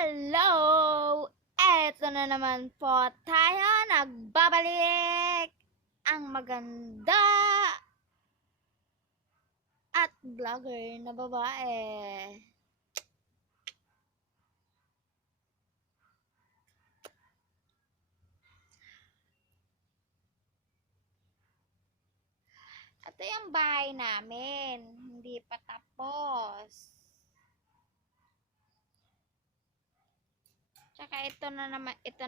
Hello! Eto na naman po tayo, nagbabalik ang maganda at vlogger na babae. Ito yung bahay namin, hindi pa tapos. Tsaka ito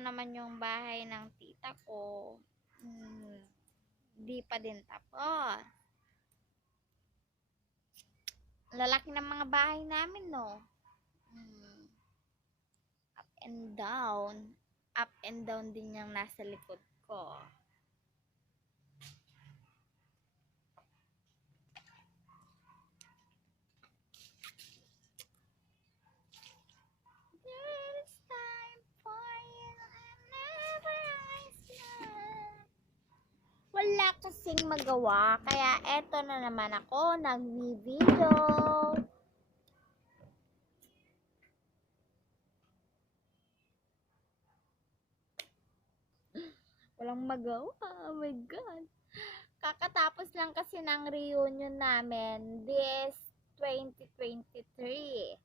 naman yung bahay ng tita ko. Hindi pa din tapos. Lalaki ng mga bahay namin, no? Up and down. Up and down din yung nasa likod ko. Wala kasing magawa, kaya eto na naman ako, nagvi-video. Walang magawa, oh my God. Kakatapos lang kasi ng reunion namin, this 2023.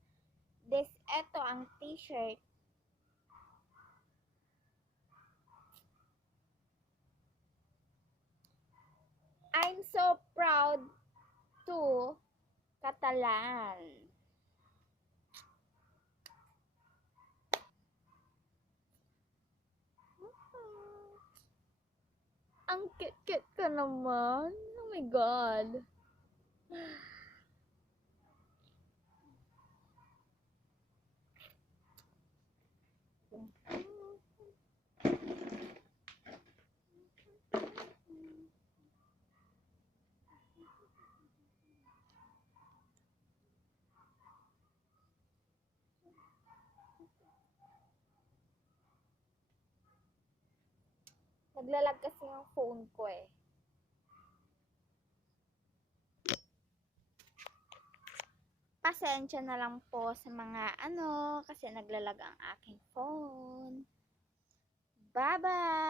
Eto ang t-shirt. I'm so proud to Catalan. Ang cute-cute ka naman. Oh my God. Naglalag kasi yung phone ko eh. Pasensya na lang po sa mga kasi naglalag ang aking phone. Bye-bye!